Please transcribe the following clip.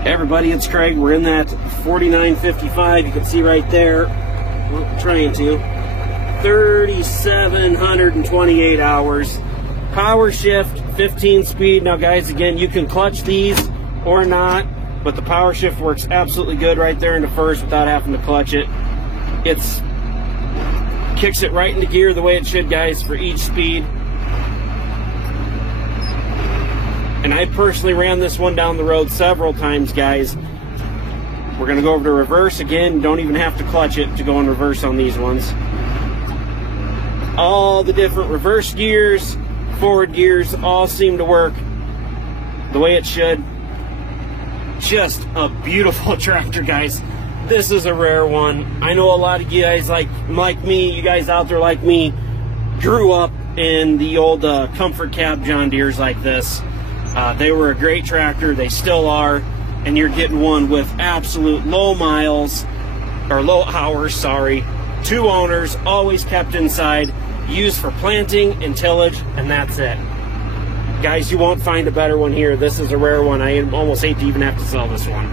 Hey everybody, it's Craig. We're in that 4955. You can see right there. Well, trying to. 3,728 hours. Power shift, 15 speed. Now guys, again, you can clutch these or not, but the power shift works absolutely good right there into first without having to clutch it. It's kicks it right into gear the way it should, guys, for each speed. And I personally ran this one down the road several times, guys. We're going to go over to reverse again. Don't even have to clutch it to go in reverse on these ones. All the different reverse gears, forward gears, all seem to work the way it should. Just a beautiful tractor, guys. This is a rare one. I know a lot of you guys like me, you guys out there like me, grew up in the old comfort cab John Deeres like this. They were a great tractor, they still are, and you're getting one with absolute low miles, or low hours, sorry, 2 owners, always kept inside, used for planting and tillage, and that's it. Guys, you won't find a better one here. This is a rare one. I almost hate to even have to sell this one.